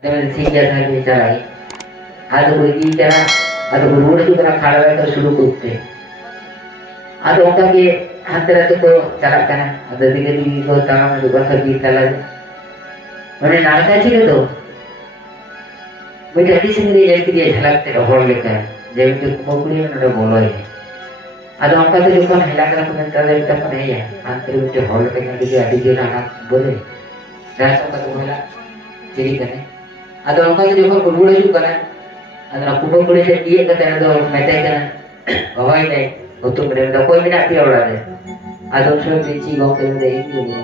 Dengan sehingga tadi carai, ada bagi cara, ada berulang itu kena kalau itu sudah kutte. Ada orang ke antara itu ko cara kana, ada tiga di ko tangan itu kan pergi kalah. Mana nak kaji itu? Mereka di sini jadi dia halak terhor lekar, jadi itu kumpulan mana ada boleh. Ada orang itu juga halak kalau komentar itu apa ya? Antara itu hol lekar dia ada juga anak boleh. Rasa apa tu halak? Jadi kan? Ada orang itu juga berulang juga kan? Ada kumpulan dia kata ada meta kan? Bawa ini. Untuk mereka koई minat dia orang ada. Ada orang benci gong kerana ini.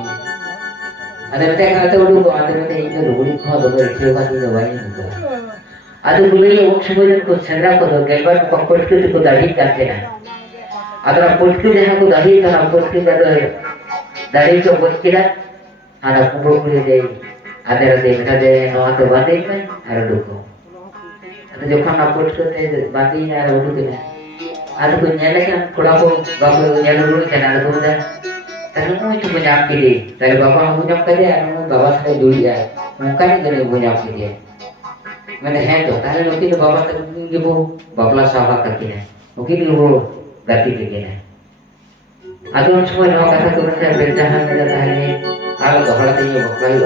Ada mereka kata orang tu ada mereka ini lori kau tu bercerita kan tu bayi tu. Ada boleh orang semua tu sendiri kau tu gelbar kau pot tu tu dah hitam kena. Ada pot tu dah kau dah hitam pot tu dah hitam pot kira. Ada kumpulan dia ada mereka dia no ada banding kan ada dulu. Ada jauhan pot tu dia banding ada dulu kena. Ada punya kan kalau bapak punya dulu kan ada punya terus itu punya kiri dari bapak punya kiri ada bapak saya dulu ya mungkin ini punya kiri mana hendak kalau mungkin bapak tergibu bapak sahabat kakinya mungkin ibu ganti kakinya ada orang semua nama kata kemudian berjalan ada hanya kalau bapak tanya bapak itu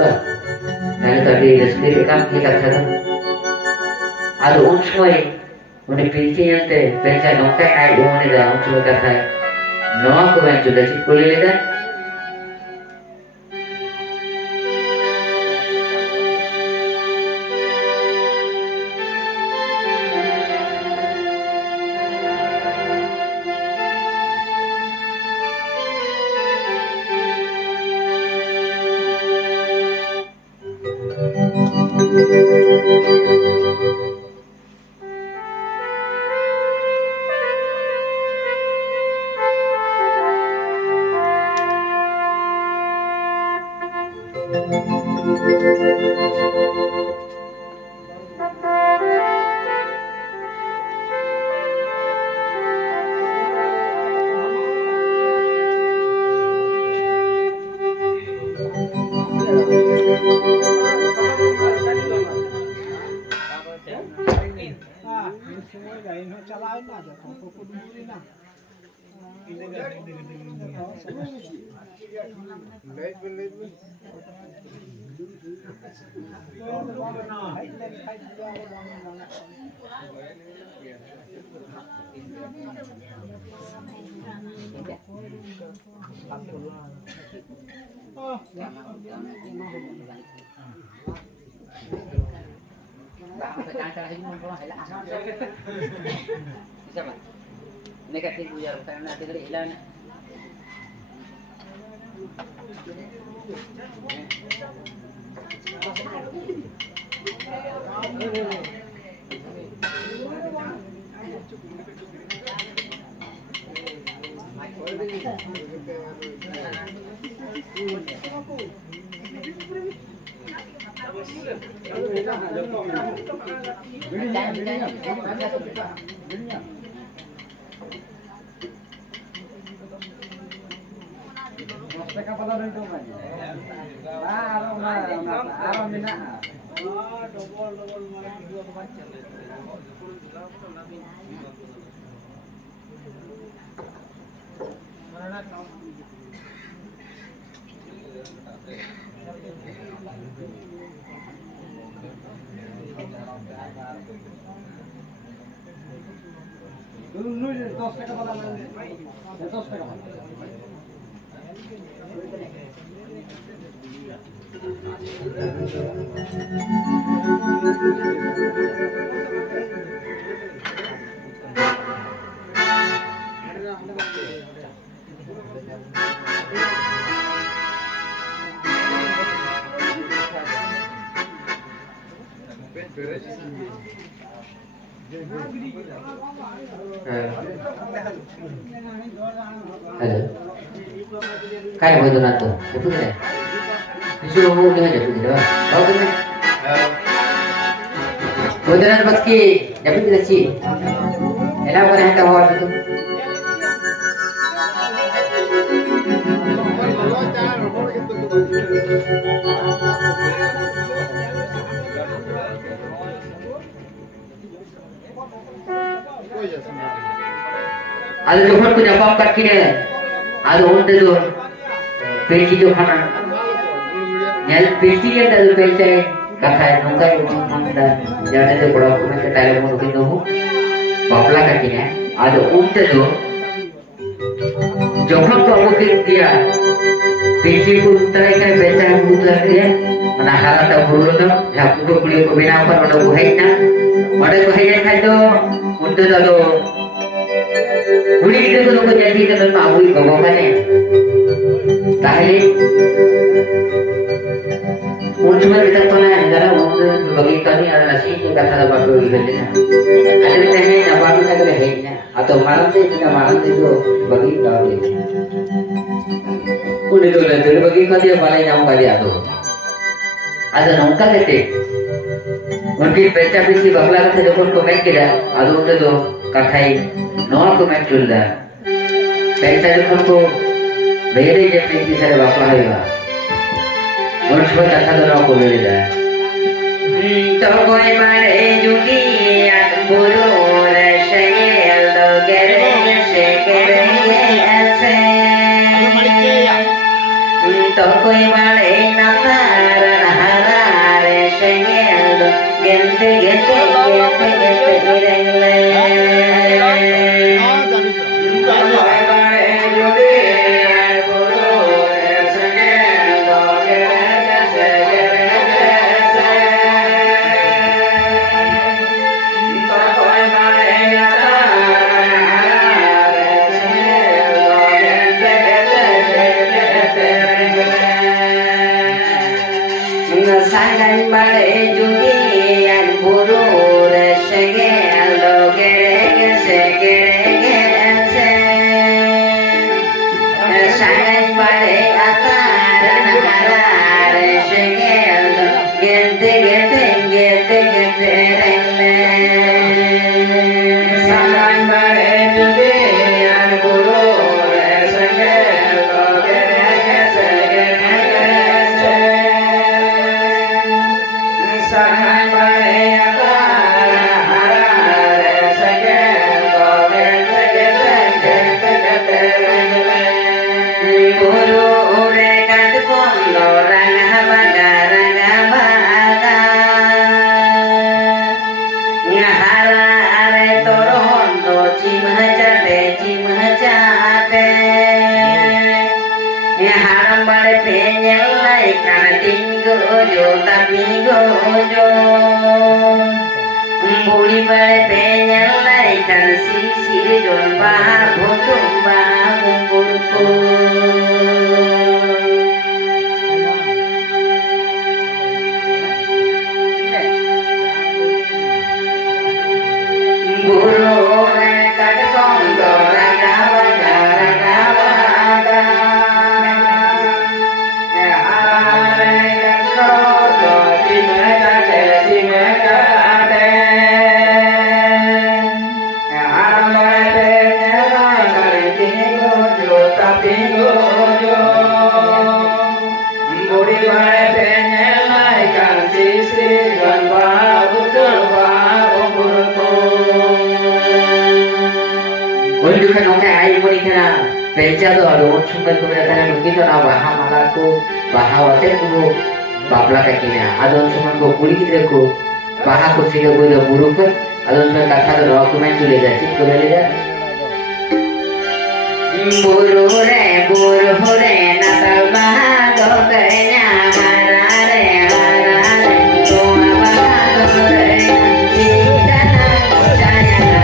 nanti tadi resmi kan kita kata ada orang semua उन्हें पीछे जाते पैसा नौका आई उन्होंने जाऊं चुका था नौ को मैं चुका चीज को ले लेता Siapa? Negatif bujar karena ada ilan. Halo. Kayak begitu nato. Betul ya? Disuruh mau dia aja begitu. Oh betul. Kemudian paski dapat tidak sih? Enak kan yang tahu itu? ada jokhan ko nyapam kat kine ada onte do peji jokhana nyal peji ke dal peji katha nungka nungka jane de bada ko me tale mo kin do bapla kat kine ada onte do jokhan ko abu ke dia peji ko tarai kai becha utla dia mana harata buru do japu ko kuli ko bina par oda ko haina oda ko haina khai do onte do Uli kita tu jadi kan mahu bawa mana? Tahli, cuma kita pernah negara untuk bagi kami ada nasi yang kata dapat bagi kerja. Ada kita ni dapat kita kerja hanya atau malam tu kita malam tu bagi tahu dia. Udah tu lah, tu bagi kerja balai yang kali aku. Ada nongka dete. Mungkin baca bisi bakla kita dapat komen kita. Ada udah tu katai. Noa comment chulda pensa jokhon ko beire je pinti sare bapla hoiba onshwa katha do noa ko beida to koi mare jugi at buru rashel do gerenge se gerenge ase to koi mare natar nahara rashel do gente gente gente gerenge Sangan bale jugi an buru resege lo gerege se gerege se sangan bale atar nahara resege lo gente gente gente gente rengle sangan bale jugi an buru resege lo gerege se gerege se sangan bale atar nahara resege lo gente gente gente gente rengle guru ure kat kondo ranga baga ngahara are torondo cimhacate haram bale penyel lai kana tinggo jo tapi gojo buli bale penyel lai kana sisir jon bahar bondong bangurku guru rekat kondo raga baga rekat kondo cimhacate haram bale penyel lai kana tinggo jo tapi gojo buli bale penyel lai kana sisir jon bahar bondong bangurku Boleh juga nongke air boleh kena penca tu ada orang cuma tu mereka nak mungkin tu nak bahang malah ko bahang water ko bapla kakinya ada orang cuma ko puli kita ko bahang ko sila ko dah buruk ko ada orang kata tu orang komen tu leda cik ko leda buru re natal bahang ko terenya harare to bahang ko terenya kita nak percaya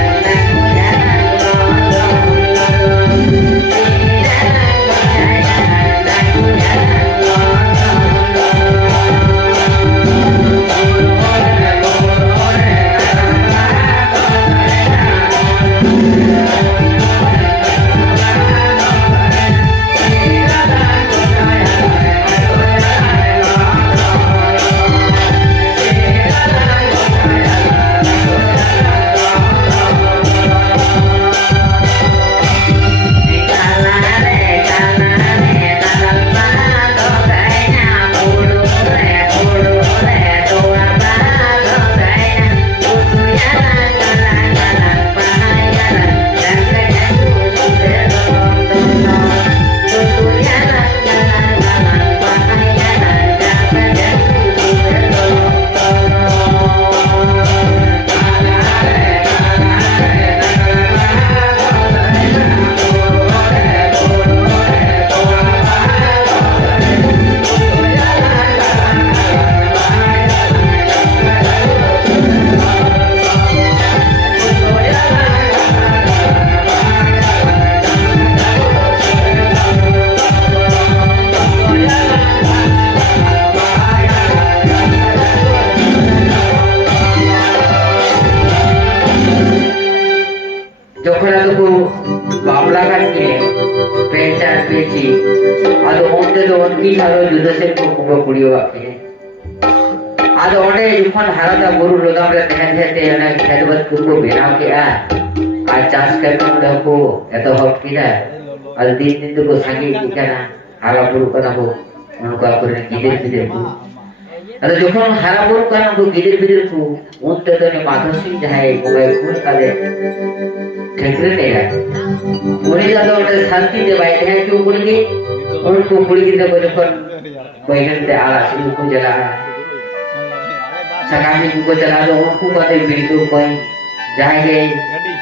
पेची आदो ओंते तो उनकी हारो जुदा से को कुबा कुड़ियो आके आदो ओंडे जुफन हाराता बुरु लोदाम रे तहन थे ने खेतबत कुबो बेनाव के आ चाष करके उन्हें को ऐसा हॉप किया आज दिन तो को संगी किया ना हारा बुरु का ना को उनको आपने गिदर को अरे जो कौन हारा बुरु का ना को गिदर को उनते तो ने माधव सिंह जहाँ मोबाइल फोन का दे ठेकरे नहीं है उन्हें ज़्यादा उन्हें शांति दे बाइक है क्यों बोलेंगे उनको पुलिस की तो जो कौन बैगन दे आला सिंह को जला सकामी को जला दो उनको कहते वीडियो कोई जहाँ के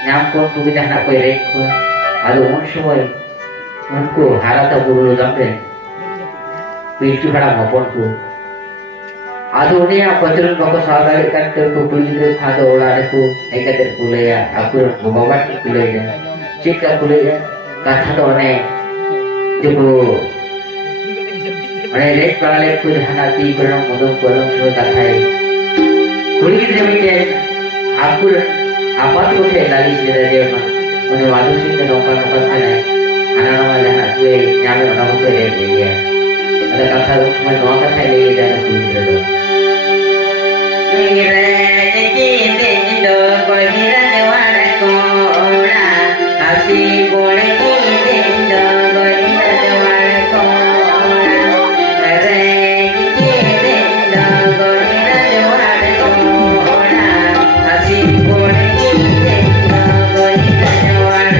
नाम को तुझे जहाँ कोई रेख को आलू उन समय उनको हारा था बुरु जाते पीछे खड़ा मपन को आदो उन्हें आप पचरन बको साधारण करते को पुलिस ने खादो उड़ाने को एक तरह कुले या आकुर बाबा की कुले या चीक का कुले या कथा तो उन्हें जब उन्हें लेट करा लेट को जहाँ ती करना मदों को अलग शुरू कथा है पुलिस ने भी क्या आकुर आपात को थे लालिश ले रहे हैं उन्हें वादु सिंह के नौका नौका खाना है अनारमा जहाँ कोई यहाँ में उन्हें कोई ले लिया ada kata rumah doa kata ini dan kuliah itu. Kira kini do kira dewan kora asi boleh kini do kira dewan kora kira kini do kira dewan kora asi boleh kini do kira dewan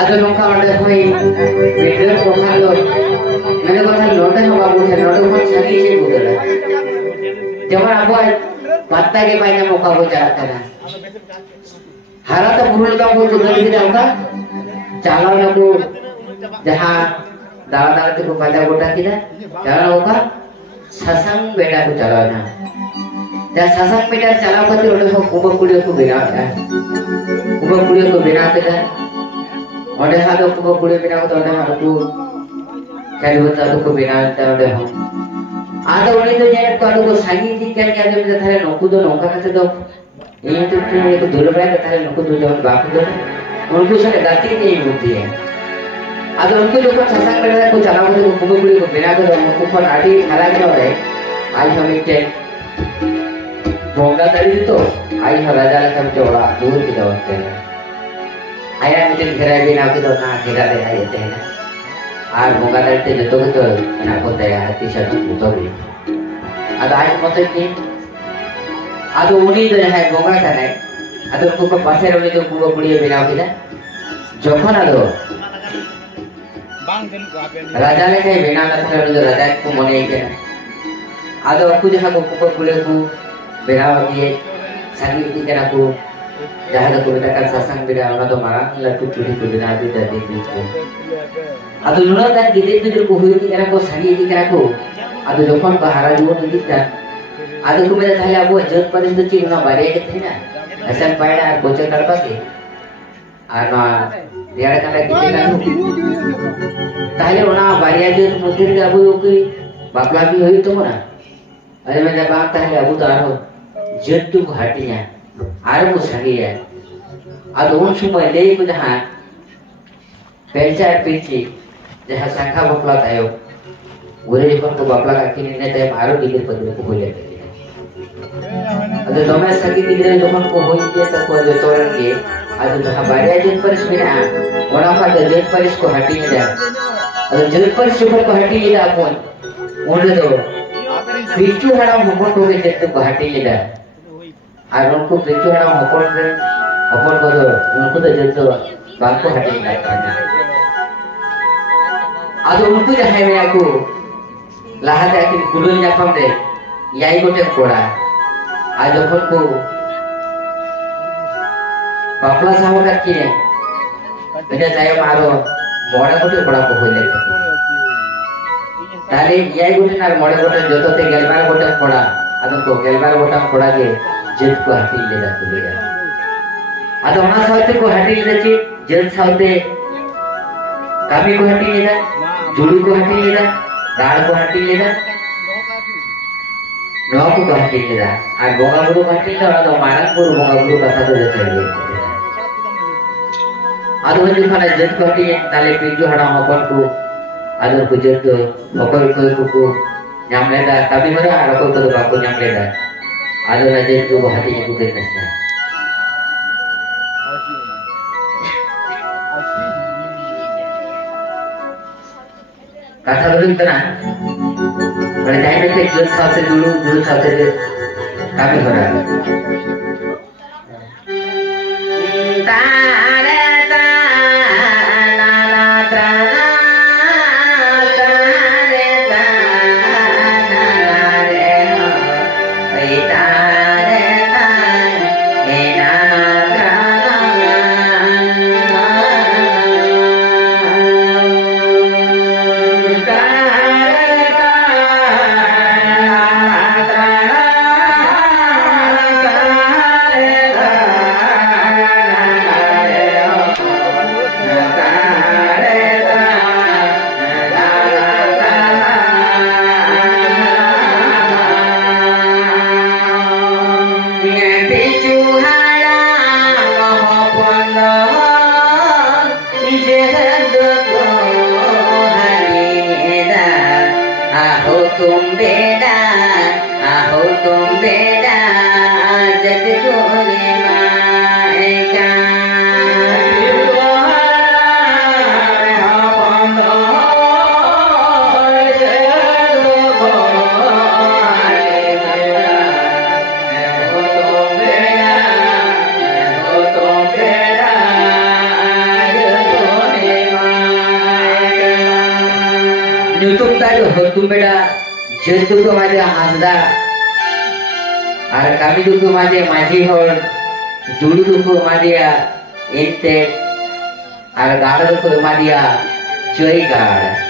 ada nongka ada koi beda nongka lo mana kata lote hamba bukan lote bukan sari sih bukan jangan apa batta ke banyak muka bukan ada hara तो बुरुल का वो उधर भी जाऊंगा चालाव ना को जहाँ दावा दावा तो को बाजा गोटा किधर चालाव होगा ससंग बेटा को चालाव ना जहाँ ससंग बेटा चालाव करते उन्हें हो कुबा कुड़ियों को बिना है कुबा कुड़ियों को बिना है और यहाँ तो कुबा कुड़ियों बिना होता है यहाँ तो क्या होता है तो को बिना होता है उन्हें हम आधा उन्हें तो जाने को संगीत ही क्या क्या जब जब थारे नौकू तो नौका करते तो ये तो एक दुर्बल है थारे नौकू तो जब बाप तो उनको सारे गति नहीं होती है आधा उनको जो कुछ ससंग बेटा को चालाव करते को कुबा कुड़ियों को बिना कर उनको पर आटी खरा क्या हो रहा है आज हम एक बोंगा तड़ी तो आई हम राजा लखन चौड़ा दूर की दौड़ते हैं आया मुझे घेरा भी ना कि तो ना घेरा दे आए थे ना আর বঙ্গা দাঁড়িতে যত তো না করতে হাতি সাথে যত ಅದು ಆಯ್ತು ಮೊತ್ತಕ್ಕೆ ಅದು ಉಳಿದು বঙ্গা খানে ಅದು খুব পাশের উনিದು পুরো পুড়িয়ে বেনাওকিলা যখন ಅದು राजा ने कहीं बेना ना था उन्हें राजा को मने के आदो aku जहाँ को कुकर पुले को बेना दिए सागी की करा को जहाँ को बेटा कर सत्संग बेना उन्हें तो मारा लट्टू चुरी को बेना दी दादी दी को आदो लुना दा गिदे गिदे को हुई की करा को सागी की करा को आदो जोखन को हारा जुओ नहीं था आदो को मेरा थाले अब जत पर इंदु चीज ना बारे के थे ना ऐसा पायड़ा बोचर कर पाके आना दिया करा की ना ताहले ओना बारिया जो मुतिर के अबू की बापला भी होई तो ना अरे मैं जब आता है अबू तो आरो जट्टू को हटिया आरो को सगिया अब उन समय ले को जहां पेंचा पीछे जहां शाखा बापला तायो ओरे जब को बापला का कि ने ते आरो दिगे पदरे को बोले अरे दमे सगी दिगे जखन को होई के त को जो तोरण के आज जहां बारिया जन परिस में ओना का जन परिस को हटिया जा अगर जल पर सुपर को हटी लेदा अपन ओने तो बिचू हड़ा मोपन को के तो हटी लेदा और उनको बिचू हड़ा मोपन रे अपन को तो उनको तो जल तो बात को हटी लेदा आज उनको जहां में aku लाहा दे कि गुडुल जापम दे याई गोटे कोड़ा आज अपन को बापला साहब का किने बेटा जाय मारो मोड़ा गोटे कोड़ा को होइले ताले याई गोटे ना मोड़े गोटे जतोते गेलबार गोटे कोड़ा आदो को गेलबार गोटा कोड़ा के जेत को हटी ले जा तुलिया आदो ओना साउते को हटी ले छि जेत साउते कामी को हटी ले जा जुड़ी को हटी ले जा गाड़ को हटी ले जा नो को हटी ले जा आ बोगा गुरु को हटी ले आदो मानक गुरु बोगा गुरु कथा तो चल गई आदो जो खाना जत को हटी ताले पिजो हड़ा होपन को आदो को जत होकर को नाम लेदा कभी मरा रको तो बाको नाम लेदा आदो ना जत को हटी को के नसना कथा बोलिन तना बड़े जाय में से जत साथे जुड़ू साथे कभी मरा तुम बेटा जेतु को माजे हासदा और कमी दुख माजे माझी होर जुड़ू दुख माजिया एते और गाड़ दुख माजिया चोई गाड़